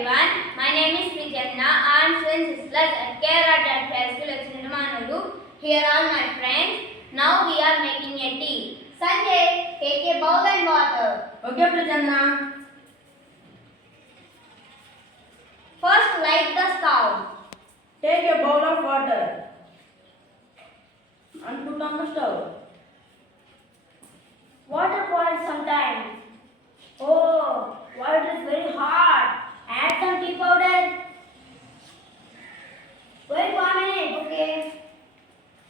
everyone. My name is Vijanna. I am student class at KRR H.Nidamanuru. Here are my friends. Now we are making a tea. Sanjay, take a bowl and water. Okay, Prajanna. First, light the stove. Take a bowl of water and put on the stove. Water boils sometimes. Oh, water is very hot. Add some tea powder. Wait 1 minute, okay?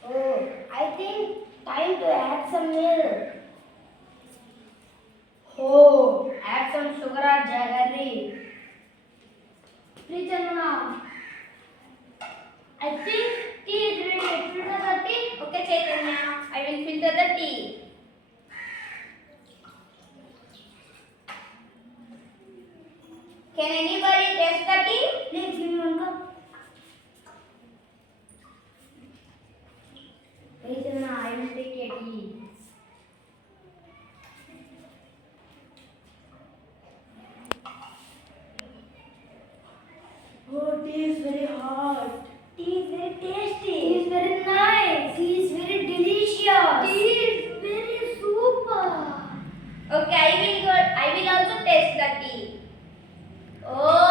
Oh, I think time to add some milk. Oh, add some sugar or jaggery. Please now. I think tea is ready. Filter the tea. Okay, Chaitanya. I will filter the tea. Can anybody taste the tea? Please give me 1 cup. Wait, I will take a tea. Oh, tea is very hot. Tea is very tasty. Tea is very nice. Tea is very delicious. Tea is very super. Okay, I will also taste the tea. Oh,